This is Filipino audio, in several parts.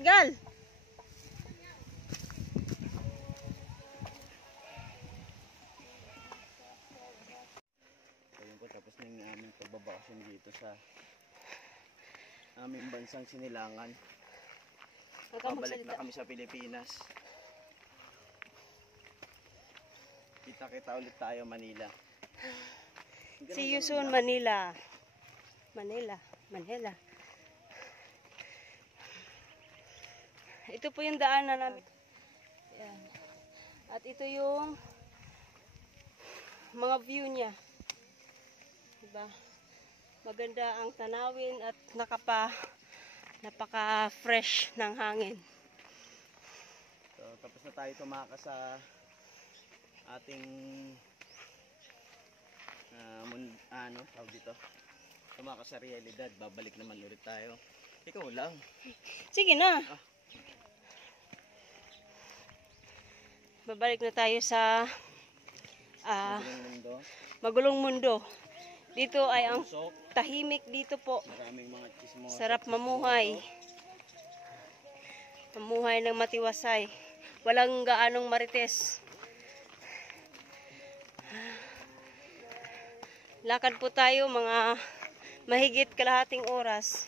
Gal! Ayun po, tapos na yung aming pagbabakasyon dito sa aming bansang Sinilangan. Pabalik na kami sa Pilipinas. Kita-kita ulit tayo, Manila. See you soon, Manila. Manila. Manila. Ito po yung daanan namin. Ayan. At ito yung mga view niya. Diba? Maganda ang tanawin at napaka-fresh ng hangin. So, tapos na tayo tumakas sa ating tawag dito. Tumakas sa realidad. Babalik naman ulit tayo. Ikaw lang. Sige na. Babalik na tayo sa magulong mundo. Dito ay ang tahimik dito po. Maraming mga chismoso. Sarap mamuhay. Mamuhay ng matiwasay. Walang gaanong marites. Lakad po tayo mga mahigit kalahating oras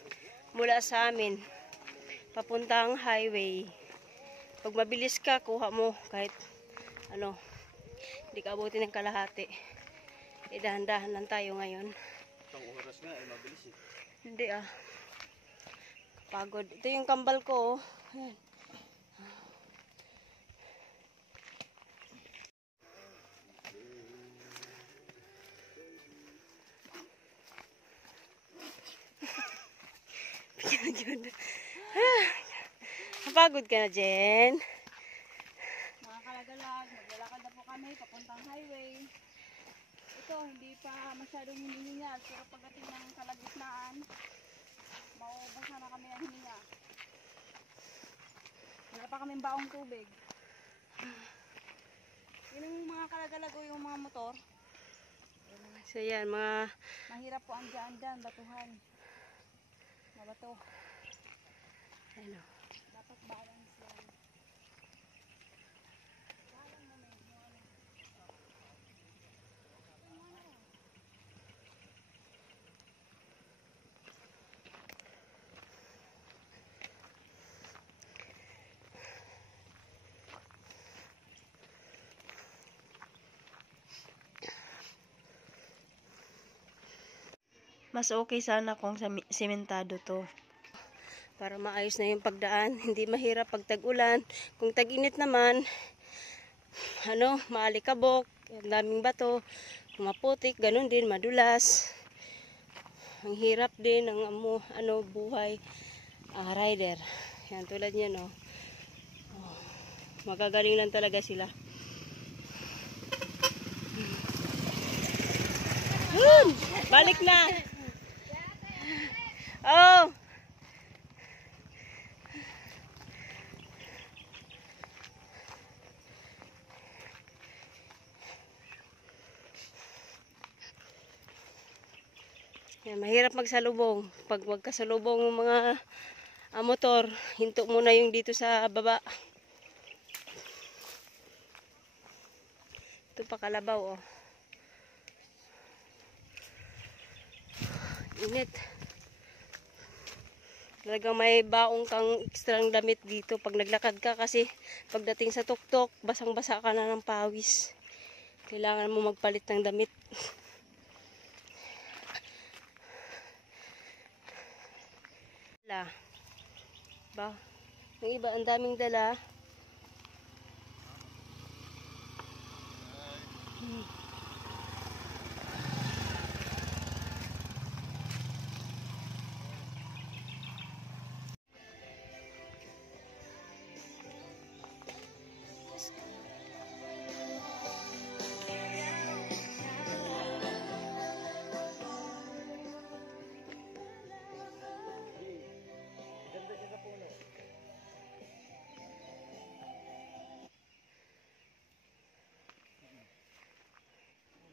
mula sa amin. Papuntang highway. Pag mabilis ka, kuha mo kahit hindi ka abutin ng kalahati. Dahan-dahan lang tayo ngayon. Isang oras nga, mabilis eh. Hindi Kapagod. Ito yung kambal ko. Ayan. Kapagod ka na, Jen. Mga kalagalag, maglalakad na po kami papuntang highway. Ito, hindi pa masyadong hinihingal, pero pagdating ng kalagitnaan, maubos na kami ang hininga. Wala pa kaming baong tubig. Yun yung mga kalagalag o yung mga motor. So yan, mahirap po ang dyan, batuhan. Mabato. Ano? Dapat balance yan. Mas okay sana kung sementado to. Para maayos na yung pagdaan. Hindi mahirap pag tag-ulan. Kung tag-init naman, maalikabok, daming bato, maputik, ganun din, madulas. Ang hirap din ng buhay rider. Yan, tulad niya, no. Magagaling lang talaga sila. Balik na! Oh! Yan, mahirap magsalubong. Pag magkasalubong ng mga motor, hinto muna yung dito sa baba. Ito pa kalabaw, oh. Init. Talagang may baong kang ekstrang damit dito pag naglakad ka kasi pagdating sa tuktok, basang-basa ka na ng pawis. Kailangan mo magpalit ng damit. Ba? Yung iba, ang daming dala.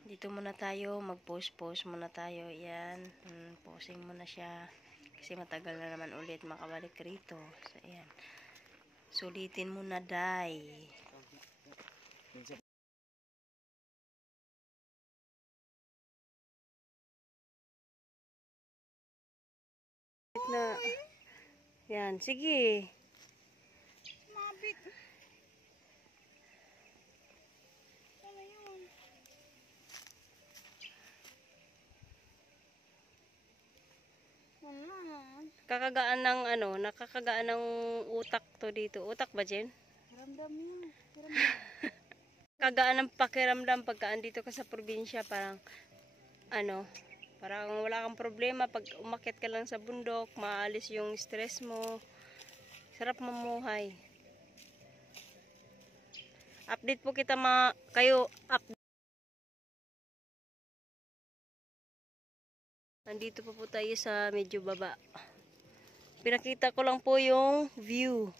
Dito muna tayo, mag-post muna tayo. Yan, posing muna siya. Kasi matagal na naman ulit makabalik rito. So, ayan. Sulitin mo na, Day. Na. Yan, sige. Mabit. Ano yun? Kakagaan ng ano, nakakagaan ng utak to dito. Utak ba, Jen? Ramdam yun. Ramdam. Kagaan ng pakiramdam pagka andito ka sa probinsya, parang ano, parang wala kang problema pag umakyat ka lang sa bundok, maalis yung stress mo. Sarap mamuhay. Update po kita kayo update. Nandito pa po tayo sa medyo baba. Pinakita ko lang po yung view.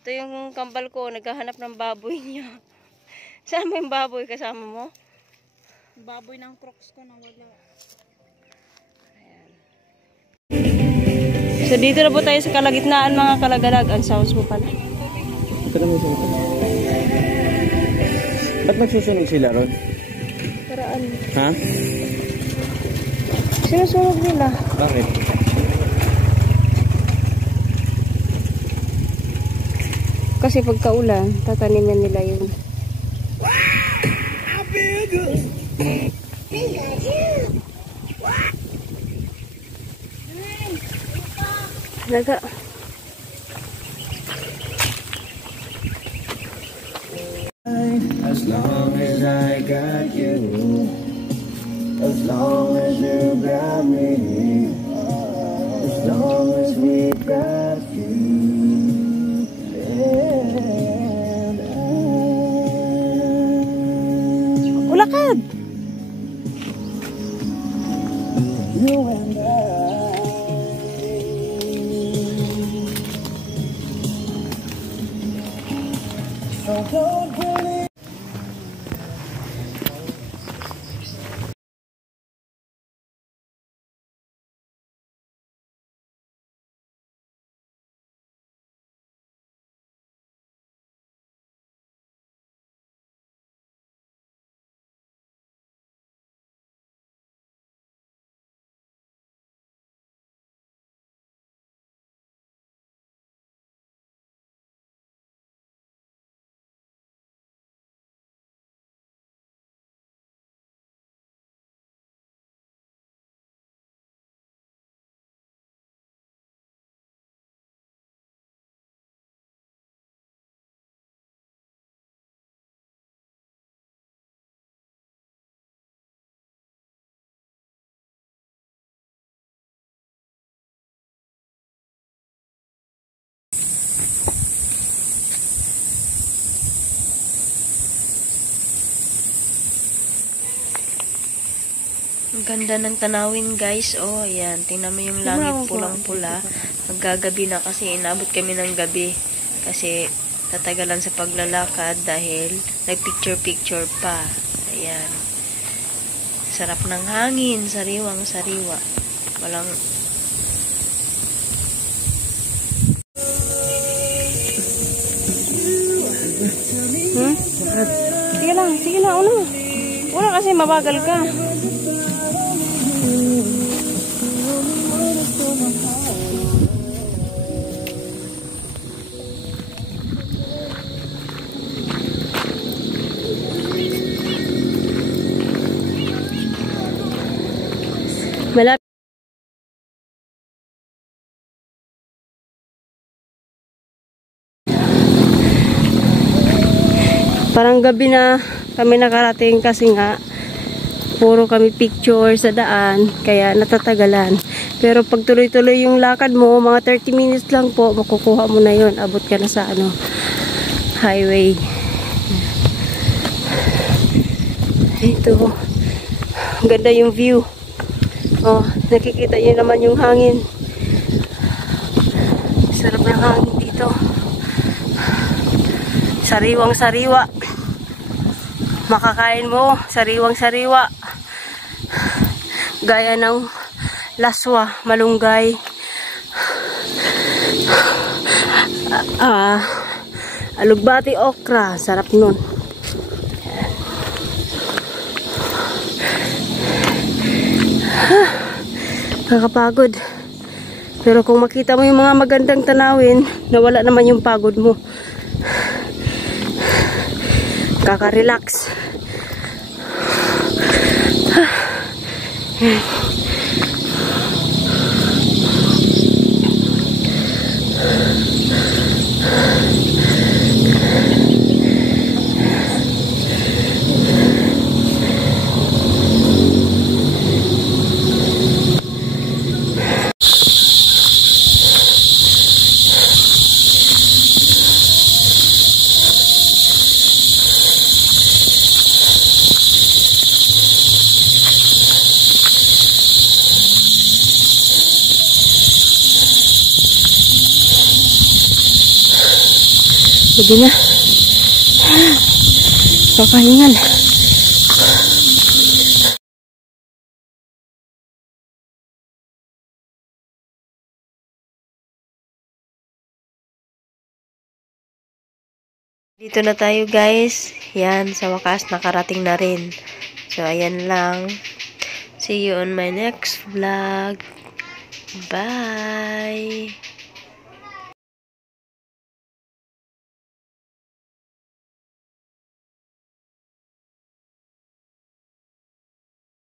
Ito yung kambal ko, naghahanap ng baboy niya. Saan mo yung baboy kasama mo? Baboy ng crocs ko na wala. Ayan. So dito na po tayo sa kalagitnaan mga kalagalag. Ang sounds mo pala. Ito na may sumunod. Ba't magsusunog sila ron? Paraan. Ha? Sinusunog nila. Bakit? Kasi pagkaulan, tataniman nila yun. Laga. As long as I got you, as long as you got me, as long as we got you, and Ulakad! you and so don't put it. Ang ganda ng tanawin guys. Oh, ayan. Tingnan mo yung langit pulang-pula. Maggagabi na kasi inabot kami ng gabi. Kasi tatagalan sa paglalakad dahil nagpicture-picture pa. Ayan. Sarap ng hangin. Sariwang-sariwa. Walang... Sige lang. Sige lang. Una kasi mabagal ka. Malapit. Parang gabi na kami nakarating kasi nga puro kami picture sa daan kaya natatagalan. Pero pag tuloy-tuloy yung lakad mo, mga 30 minutes lang po, makukuha mo na yun. Abot ka na sa highway. Ito. Ganda yung view. Oh, nakikita niyo naman yung hangin. Sarap ng hangin dito. Sariwang-sariwa. Makakain mo, sariwang-sariwa. gaya ng laswa, malunggay, alugbati, okra. Sarap nun. Kakapagod. Pero kung makita mo yung mga magandang tanawin, nawala naman yung pagod mo. Kaka-relax. Pwede na. Papahingal. Dito na tayo guys. Yan, sa wakas nakarating na rin. So, ayan lang. See you on my next vlog. Bye!